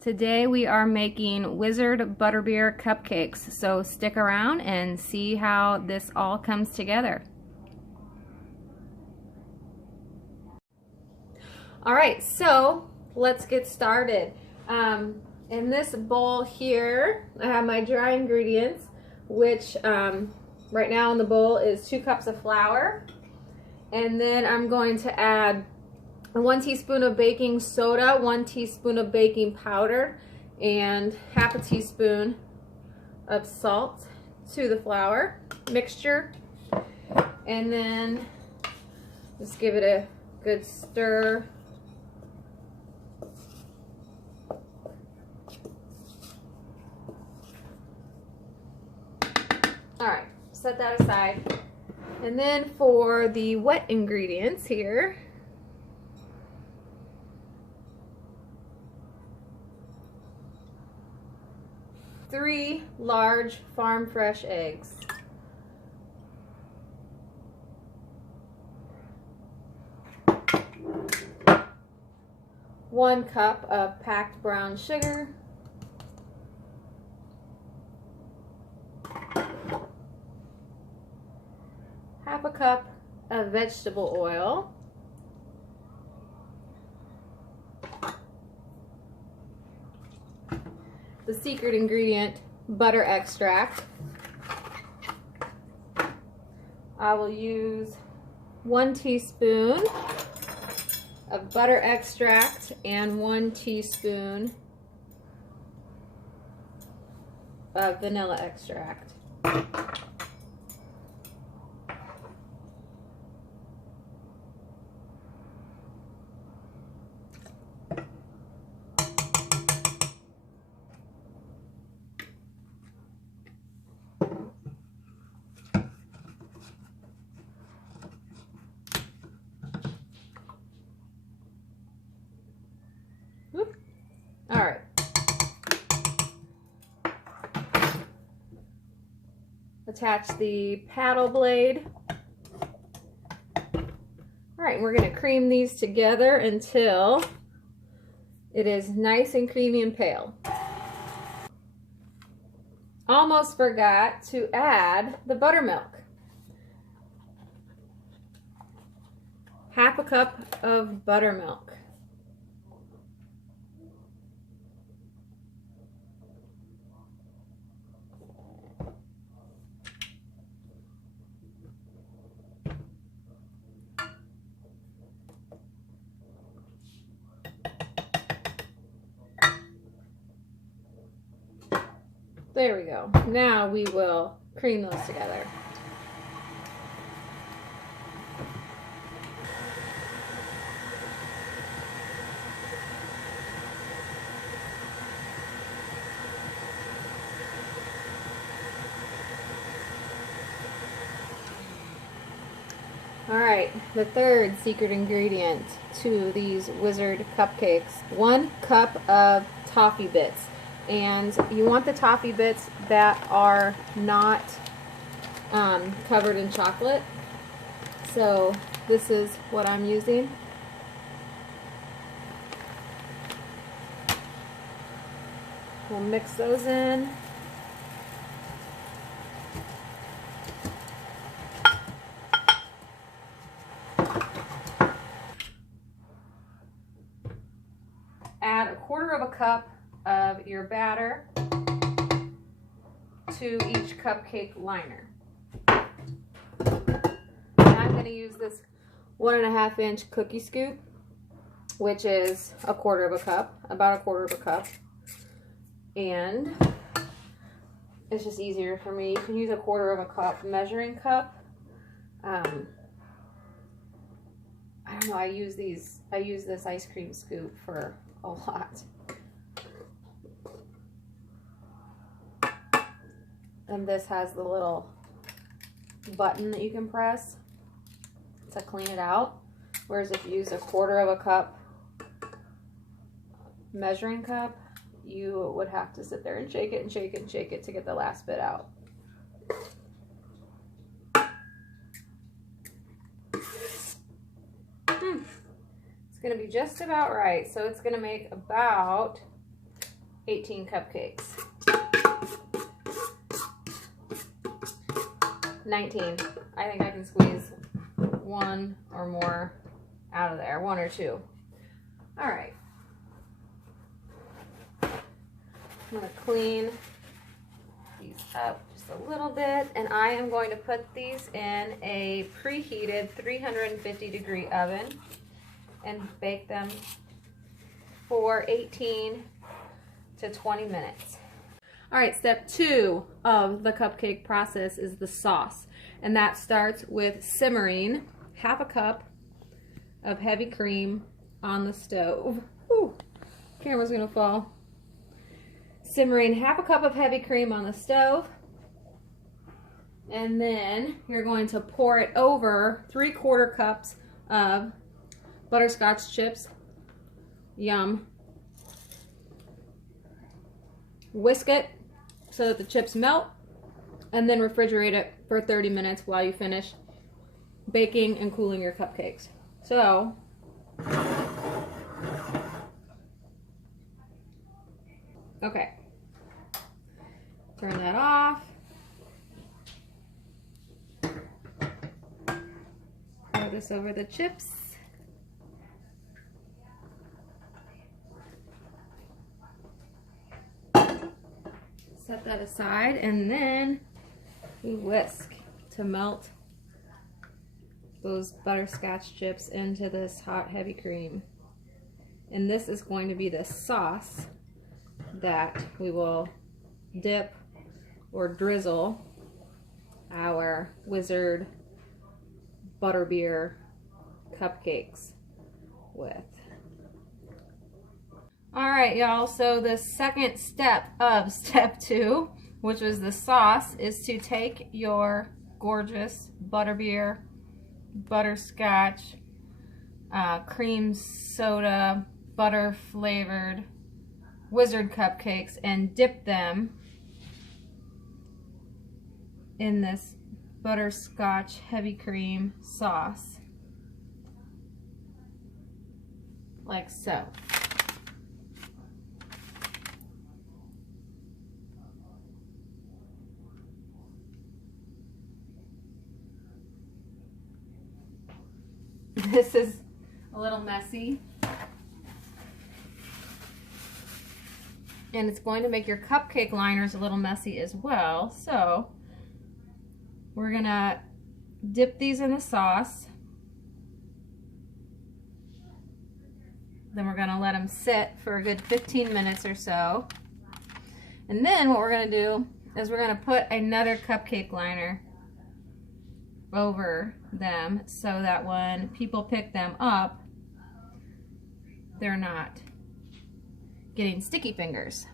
Today we are making Wizard Butterbeer cupcakes, so stick around and see how this all comes together. Alright, so let's get started. In this bowl here, I have my dry ingredients, which right now in the bowl is 2 cups of flour. And then I'm going to add 1 teaspoon of baking soda, 1 teaspoon of baking powder, and half a teaspoon of salt to the flour mixture. And then just give it a good stir. Alright, set that aside. And then for the wet ingredients here, three large farm fresh eggs, 1 cup of packed brown sugar, 1/2 cup of vegetable oil, the secret ingredient, butter extract. I will use 1 teaspoon of butter extract and 1 teaspoon of vanilla extract. Alright. Attach the paddle blade. Alright, we're going to cream these together until it is nice and creamy and pale. Almost forgot to add the buttermilk. 1/2 cup of buttermilk. There we go. Now we will cream those together. Alright, the third secret ingredient to these Wizard cupcakes, 1 cup of toffee bits. And you want the toffee bits that are not covered in chocolate. So this is what I'm using. We'll mix those in. Add 1/4 cup of your batter to each cupcake liner. And I'm going to use this 1.5 inch cookie scoop, which is 1/4 cup, about 1/4 cup. And it's just easier for me. You can use 1/4 cup measuring cup. I don't know, I use this ice cream scoop for a lot. And this has the little button that you can press to clean it out. Whereas if you use 1/4 cup measuring cup, you would have to sit there and shake it and shake it and shake it to get the last bit out. It's going to be just about right. So it's going to make about 18 cupcakes. 19. I think I can squeeze one or more out of there, one or two. All right. I'm gonna clean these up just a little bit, and I am going to put these in a preheated 350-degree oven and bake them for 18 to 20 minutes. All right, step 2 of the cupcake process is the sauce, and that starts with simmering half a cup of heavy cream on the stove. Ooh, camera's gonna fall. Simmering half a cup of heavy cream on the stove, and then you're going to pour it over 3/4 cups of butterscotch chips. Yum. Whisk it so that the chips melt, and then refrigerate it for 30 minutes while you finish baking and cooling your cupcakes. So, okay. Turn that off. Pour this over the chips. Set that aside, and then we whisk to melt those butterscotch chips into this hot heavy cream. And this is going to be the sauce that we will dip or drizzle our Wizard butterbeer cupcakes with. All right, y'all, so the second step of step 2, which was the sauce, is to take your gorgeous butterbeer, butterscotch, cream soda, butter flavored Wizard cupcakes and dip them in this butterscotch heavy cream sauce, like so. This is a little messy, and it's going to make your cupcake liners a little messy as well. So we're gonna dip these in the sauce, then we're gonna let them sit for a good 15 minutes or so, and then what we're gonna do is we're gonna put another cupcake liner over them so that when people pick them up, they're not getting sticky fingers.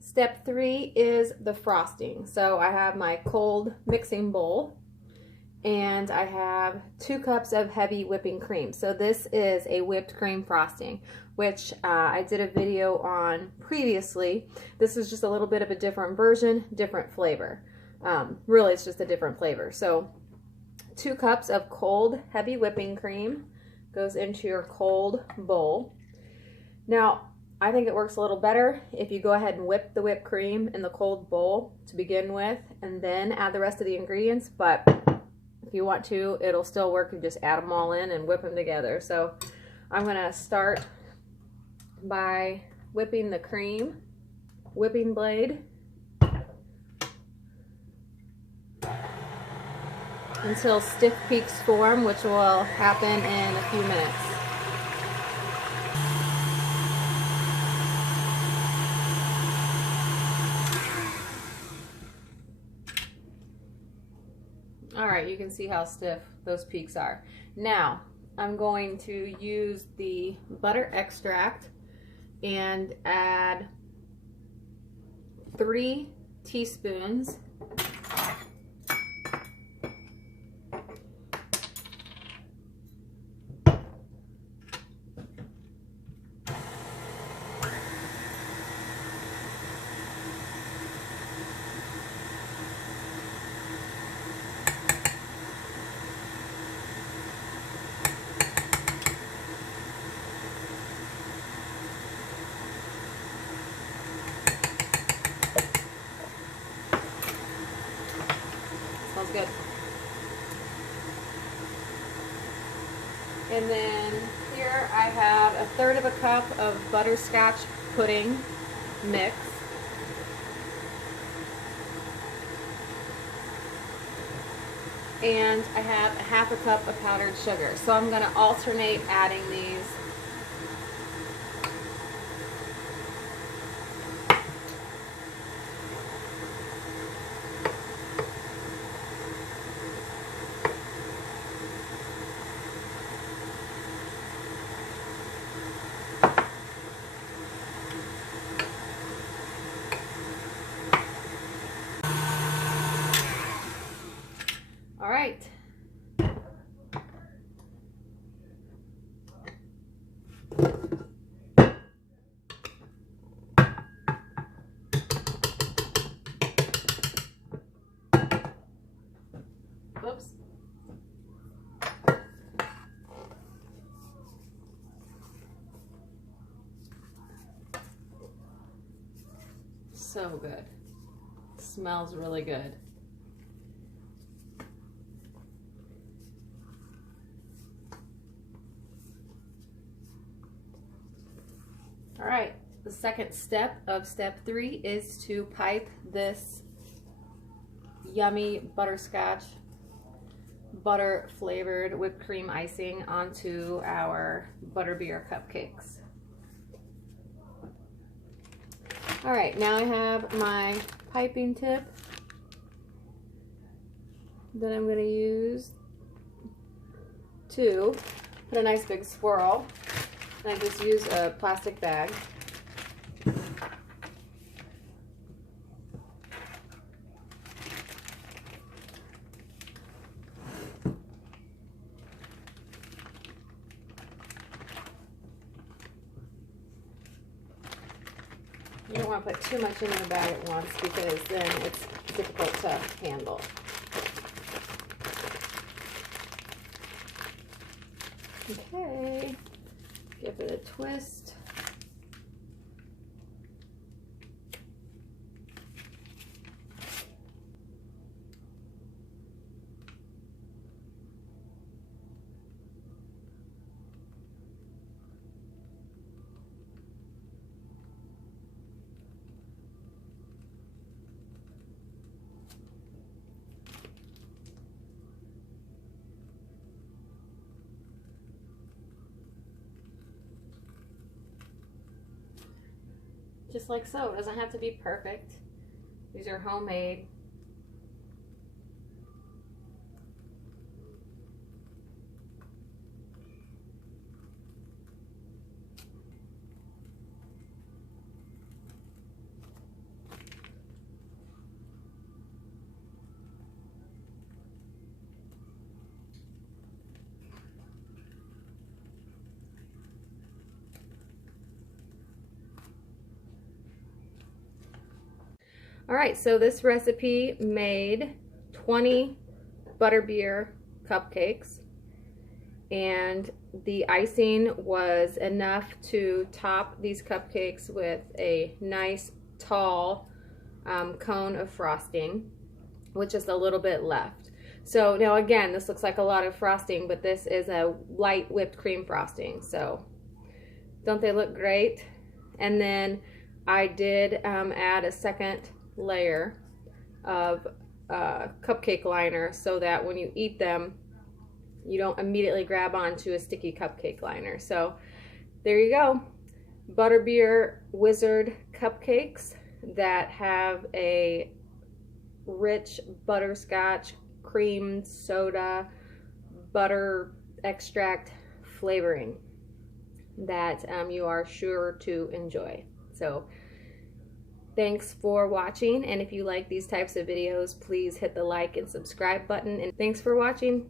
Step 3 is the frosting. So I have my cold mixing bowl, and I have 2 cups of heavy whipping cream. So this is a whipped cream frosting, which I did a video on previously. This is just a little bit of a different version, different flavor. Really, it's just a different flavor. So 2 cups of cold heavy whipping cream goes into your cold bowl. Now, I think it works a little better if you go ahead and whip the whipped cream in the cold bowl to begin with, and then add the rest of the ingredients. But if you want to, it'll still work. You just add them all in and whip them together. So I'm gonna start by whipping the cream, whipping blade, until stiff peaks form, which will happen in a few minutes. All right, you can see how stiff those peaks are. Now, I'm going to use the butter extract and add 3 teaspoons And then here I have 1/3 of a cup of butterscotch pudding mix. And I have 1/2 cup of powdered sugar. So I'm going to alternate adding these. All right. Oops. So good. Smells really good. All right, the second step of step 3 is to pipe this yummy butterscotch butter flavored whipped cream icing onto our butterbeer cupcakes. All right, now I have my piping tip that I'm going to use to put a nice big swirl. And I just use a plastic bag. You don't want to put too much into the bag at once because then it's difficult to handle. Okay, give it a twist. Just like so. It doesn't have to be perfect. These are homemade. All right, so this recipe made 20 butterbeer cupcakes, and the icing was enough to top these cupcakes with a nice tall cone of frosting with just a little bit left. So now again, this looks like a lot of frosting, but this is a light whipped cream frosting. So don't they look great? And then I did add a second layer of cupcake liner so that when you eat them you don't immediately grab onto a sticky cupcake liner. So there you go, butterbeer wizard cupcakes that have a rich butterscotch cream soda butter extract flavoring that you are sure to enjoy. So thanks for watching, and if you like these types of videos, please hit the like and subscribe button, and thanks for watching.